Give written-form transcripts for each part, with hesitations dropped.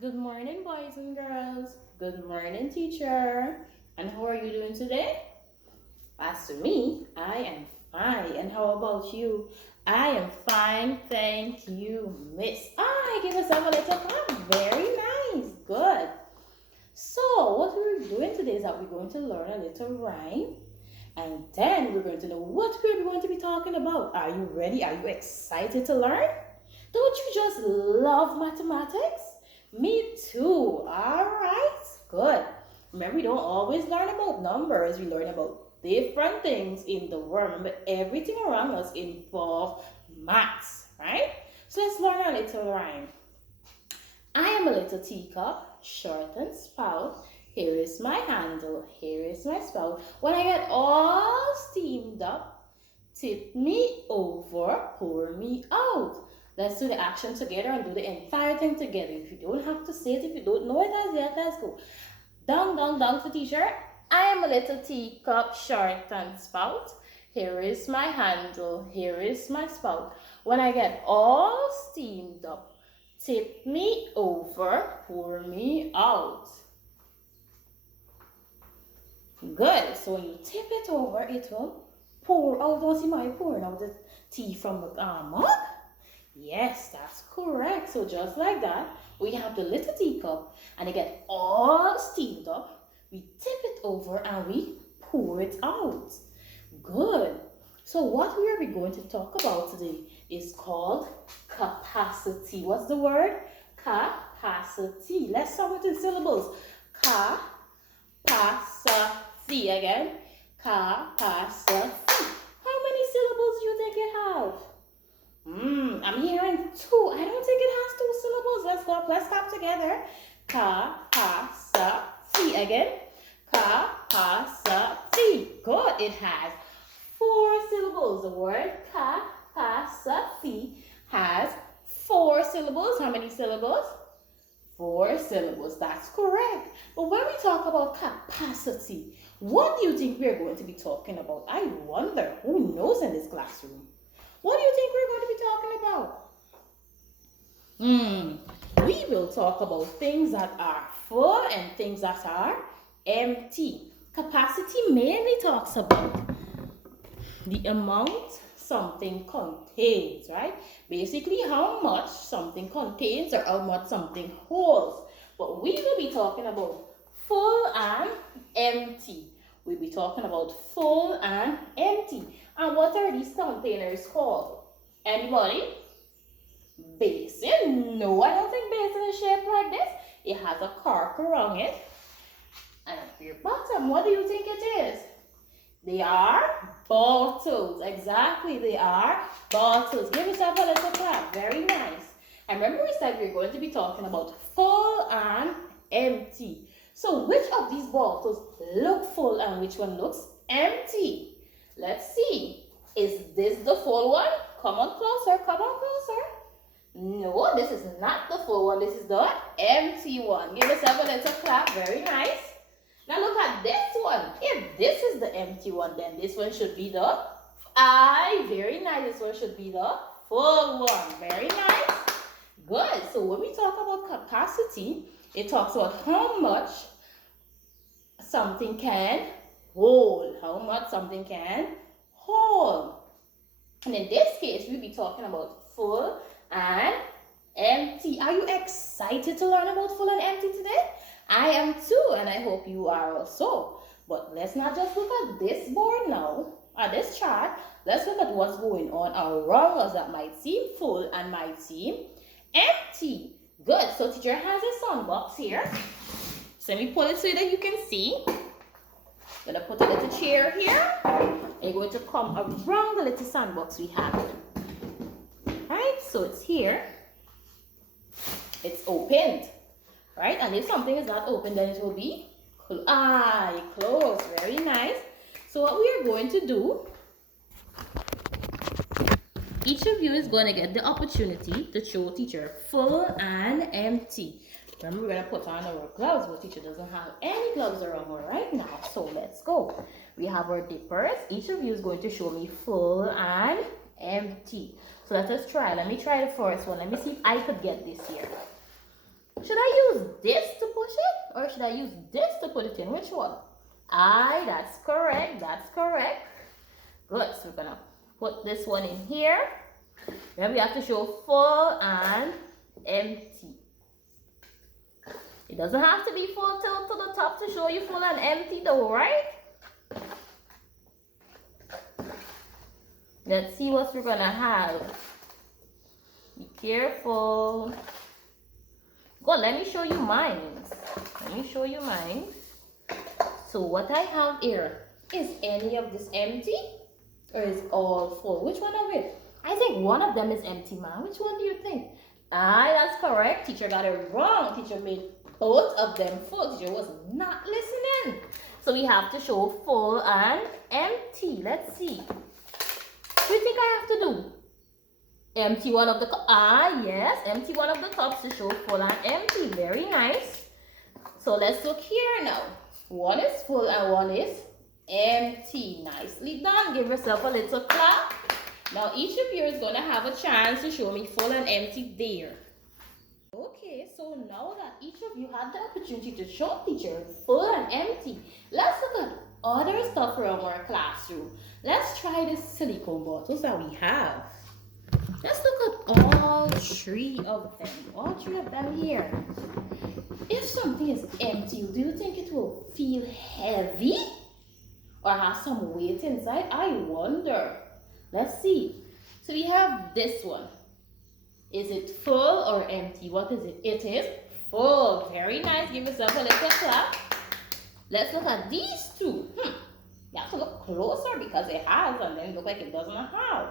Good morning, boys and girls. Good morning, teacher. And how are you doing today? As to me, I am fine. And how about you? I am fine, thank you, miss. Give yourself a little clap. Very nice. Good. So, what we're doing today is that we're going to learn a little rhyme. And then we're going to know what we're going to be talking about. Are you ready? Are you excited to learn? Don't you just love mathematics? Me too. All right. Good. Remember, we don't always learn about numbers. We learn about different things in the world. Remember, everything around us involves maths, right? So let's learn a little rhyme. I am a little teacup, short and spout. Here is my handle, here is my spout. When I get all steamed up, tip me over, pour me out. Let's do the action together and do the entire thing together. If you don't have to say it, if you don't know it as yet, let's go. Down, down, down for teacher. I am a little teacup, short and spout. Here is my handle, here is my spout. When I get all steamed up, tip me over, pour me out. Good. So when you tip it over, it will pour out. Don't see my pouring out the tea from the mug? Yes, that's correct. So just like that, we have the little teacup and it get all steamed up. We tip it over and we pour it out. Good. So what we are going to talk about today is called capacity. What's the word? Capacity. Let's start with the syllables. Capacity. Again. Capacity. How many syllables do you think it have? I'm hearing two. I don't think it has two syllables. Let's go. Let's stop together. Capacity. Again. Capacity. Good. It has four syllables. The word capacity has four syllables. How many syllables? Four syllables. That's correct. But when we talk about capacity, what do you think we're going to be talking about? I wonder who knows in this classroom. What do you think we're going to be talking about? We will talk about things that are full and things that are empty. Capacity mainly talks about the amount something contains, right? Basically, how much something contains or how much something holds. But we will be talking about full and empty. We'll be talking about full and empty. And what are these containers called? Anybody? Basin? No, I don't think basin is shaped like this. It has a cork around it. And at your bottom, what do you think it is? They are bottles. Exactly, they are bottles. Give yourself a little clap. Very nice. And remember we said we're going to be talking about full and empty. So which of these bottles look full and which one looks empty? Let's see. Is this the full one? Come on closer. Come on closer. No, this is not the full one. This is the empty one. Give yourself a little clap. Very nice. Now look at this one. If this is the empty one, then this one should be the very nice. This one should be the full one. Very nice. Good. So when we talk about capacity, it talks about how much something can hold. How much something can hold. And in this case, we'll be talking about full and empty. Are you excited to learn about full and empty today? I am too, and I hope you are also. But let's not just look at this board now, at this chart. Let's look at what's going on around us that might seem full and might seem empty. Good. So teacher has a sandbox here. So let me pull it so that you can see. I'm going to put a little chair here. And you're going to come around the little sandbox we have. Right? So it's here. It's opened. Right? And if something is not open, then it will be closed. Very nice. So what we are going to do, each of you is going to get the opportunity to show teacher full and empty. Remember, we're going to put on our gloves, but teacher doesn't have any gloves around her right now. So let's go. We have our dippers. Each of you is going to show me full and empty. So let us try. Let me try the first one. Let me see if I could get this here. Should I should I use this to put it in? Which one? I, that's correct, that's correct. Good, so we're gonna put this one in here. Then we have to show full and empty. It doesn't have to be full till to the top to show you full and empty though, right? Let's see what we're gonna have. Be careful. Good, let me show you mine. Let me show you mine. So what I have here, is any of this empty? Or is all full? Which one of it? I think one of them is empty, man. Which one do you think? Ah, that's correct. Teacher got it wrong. Teacher made both of them full. Teacher was not listening. So we have to show full and empty. Let's see. What do you think I have to do? Empty one of the cups. Ah, yes. Empty one of the cups to show full and empty. Very nice. So let's look here now. One is full and one is empty. Nicely done. Give yourself a little clap. Now each of you is going to have a chance to show me full and empty there. Okay, so now that each of you had the opportunity to show teacher full and empty, let's look at other stuff around our classroom. Let's try the silicone bottles that we have. Let's look at all three of them. All three of them here. If something is empty, do you think it will feel heavy? Or have some weight inside? I wonder. Let's see. So we have this one. Is it full or empty? What is it? It is full. Very nice. Give yourself a little clap. Let's look at these two. You have to look closer because it has and then look like it doesn't have.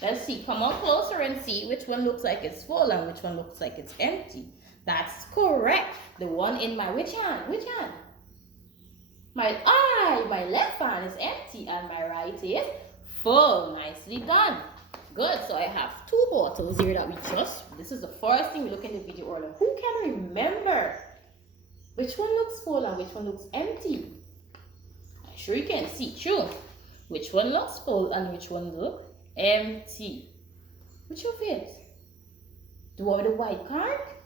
Let's see. Come on closer and see which one looks like it's full and which one looks like it's empty. That's correct. The one in my which hand? Which hand? My left hand is empty and my right is full. Nicely done. Good. So I have two bottles here that we this is the first thing we look in the video order. Who can remember which one looks full and which one looks empty? I'm sure you can see. True. Which one looks full and which one looks empty? Which of it? The one with the white cork?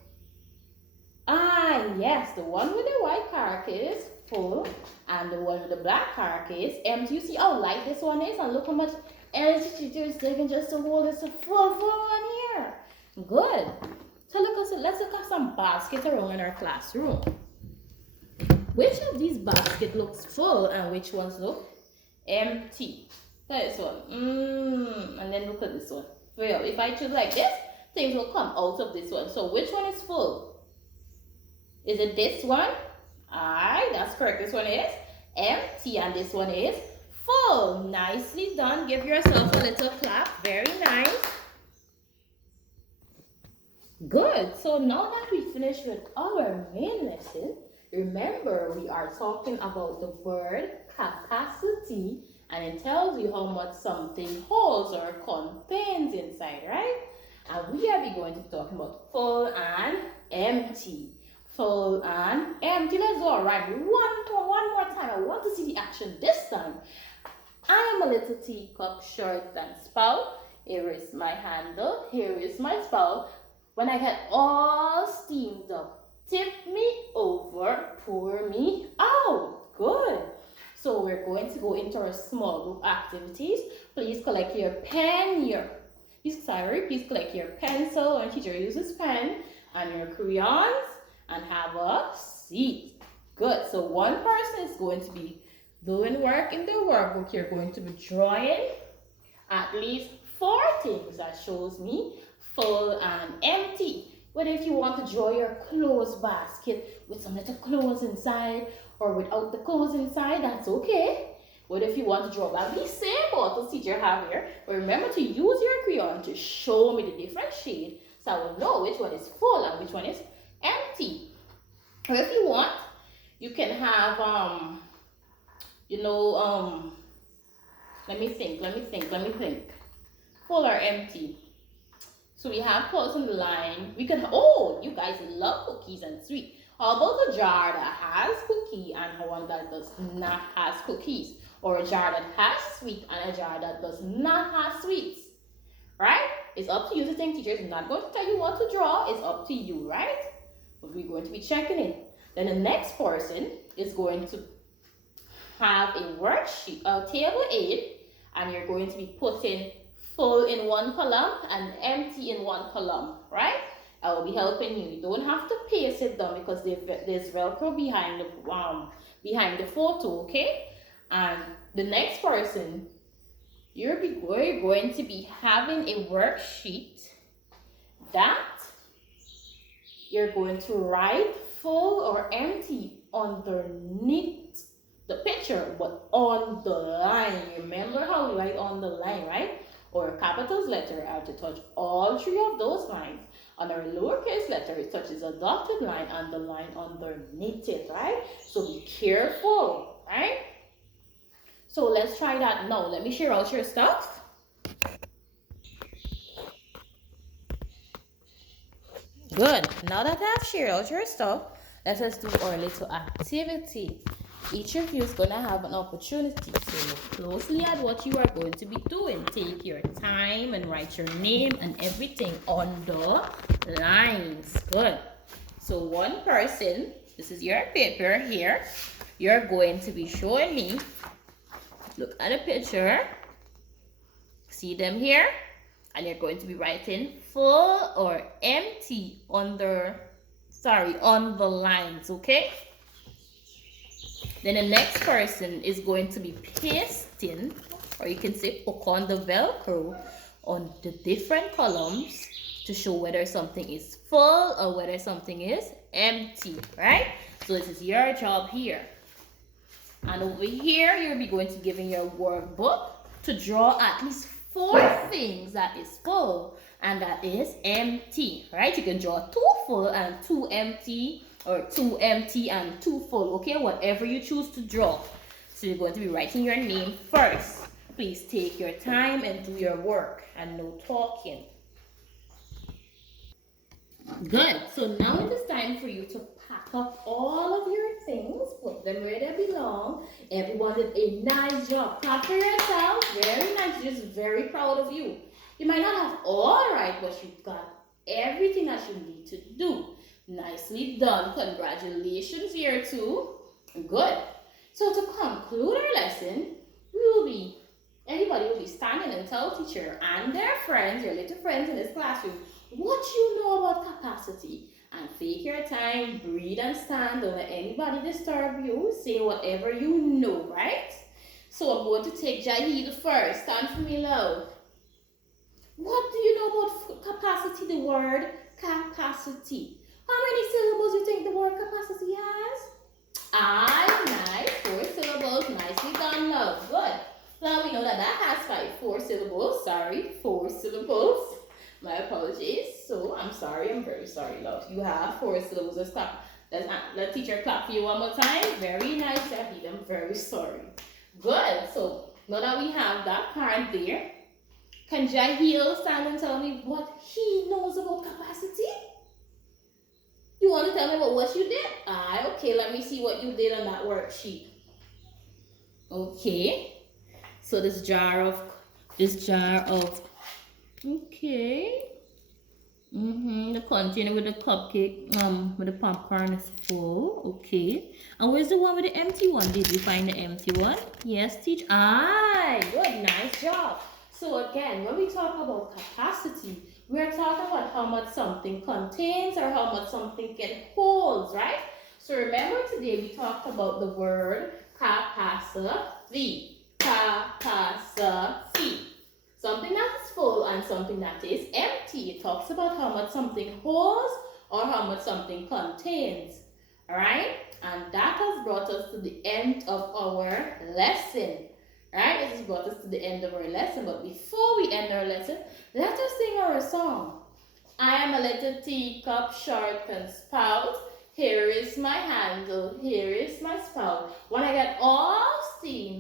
Ah, yes. The one with the white cork is full and the one with the black cork is empty. You see how light this one is and look how much energy teacher is taking just to hold this full one here. Good. So let's look at some baskets around in our classroom. Which of these baskets looks full and which ones look empty? This one. And then look at this one. Well, if I choose like this, things will come out of this one. So which one is full? Is it this one? Aye, that's correct. This one is empty and this one is full. Nicely done. Give yourself a little clap. Very nice. Good. So now that we finished with our main lesson, remember we are talking about the word capacity and it tells you how much something holds or contains inside, right? And we are going to be talking about full and empty. Full and empty. Let's go around one more time. I want to see the action this time. I am a little teacup, short and spout. Here is my handle. Here is my spout. When I get all steamed up, tip me over, pour me out. Good. So we're going to go into our small group activities. Please collect your pen, please collect your pencil and teacher uses pen and your crayons and have a seat. Good. So one person is going to be doing work in the workbook. You're going to be drawing at least 4 things that shows me full and empty. Whether if you want to draw your clothes basket with some little clothes inside or without the clothes inside, that's okay. Whether if you want to draw back these same bottles teacher have here, but remember to use your crayon to show me the different shade so I will know which one is full and which one is empty. Or if you want, you can have let me think. Full or empty. So we have clothes on the line. We can, you guys love cookies and sweet. How about a jar that has cookie and one that does not has cookies? Or a jar that has sweet and a jar that does not have sweets? Right? It's up to you to think. Teacher is not going to tell you what to draw. It's up to you, right? But we're going to be checking it. Then the next person is going to have a worksheet, a table 8, and you're going to be putting full in one column and empty in one column, right? I will be helping you. You don't have to paste it down because there's Velcro behind the photo, okay? And the next person, we're going to be having a worksheet that you're going to write full or empty underneath the picture, but on the line. Remember how we write on the line, right? Or capitals letter are to touch all 3 of those lines. On our lowercase letter, it touches a dotted line and the line underneath it, right? So be careful, right? So let's try that now. Let me share out your stuff. Good. Now that I've shared out your stuff, let us do our little activity. Each of you is going to have an opportunity to look closely at what you are going to be doing. Take your time and write your name and everything on the lines. Good. So one person, this is your paper here. You're going to be showing me. Look at the picture. See them here? And you're going to be writing full or empty on the lines, okay? Then the next person is going to be pasting, or you can say poke on the Velcro on the different columns to show whether something is full or whether something is empty, right? So this is your job here. And over here, you'll be going to give in your workbook to draw at least 4 things that is full and that is empty, right? You can draw 2 full and 2 empty, or 2 empty and 2 full, okay? Whatever you choose to draw. So you're going to be writing your name first. Please take your time and do your work and no talking. Good. So now it is time for you to pack up all of your things, put them where they belong. Everyone did a nice job. Clap for yourself. Very nice. Just very proud of you. You might not have all right, but you've got everything that you need to do. Nicely done. Congratulations here too. Good. So to conclude our lesson, everybody will be standing and tell teacher and their friends, your little friends in this classroom, what you know about capacity. And take your time, breathe and stand. Don't let anybody disturb you. Say whatever you know, right? So I'm going to take Jahid first. Stand for me loud. What do you know about capacity, the word capacity? How many syllables do you think the word capacity has? Nice. 4 syllables. Nicely done, love. Good. Now we know that has 4 syllables. Sorry, 4 syllables. My apologies. So I'm sorry. I'm very sorry, love. You have 4 syllables. Let's clap. Let teacher clap for you one more time. Very nice, Jahid. I'm very sorry. Good. So now that we have that part there, can Jahil stand and tell me what he knows about capacity? You want to tell me about what you did? Okay, let me see what you did on that worksheet. Okay. So this jar of, okay. The container with the cupcake, with the popcorn is full. Okay. And where's the one with the empty one? Did you find the empty one? Yes, teach. Good, nice job. So again, when we talk about capacity, we're talking about how much something contains or how much something can hold, right? So remember today we talked about the word capacity. Capacity. Something that is full and something that is empty. It talks about how much something holds or how much something contains. Alright? And that has brought us to the end of our lesson. Right? It has brought us to the end of our lesson. But before we end our lesson, let us sing our song. I am a little teacup, short and spout. Here is my handle, here is my spout. When I get all steam,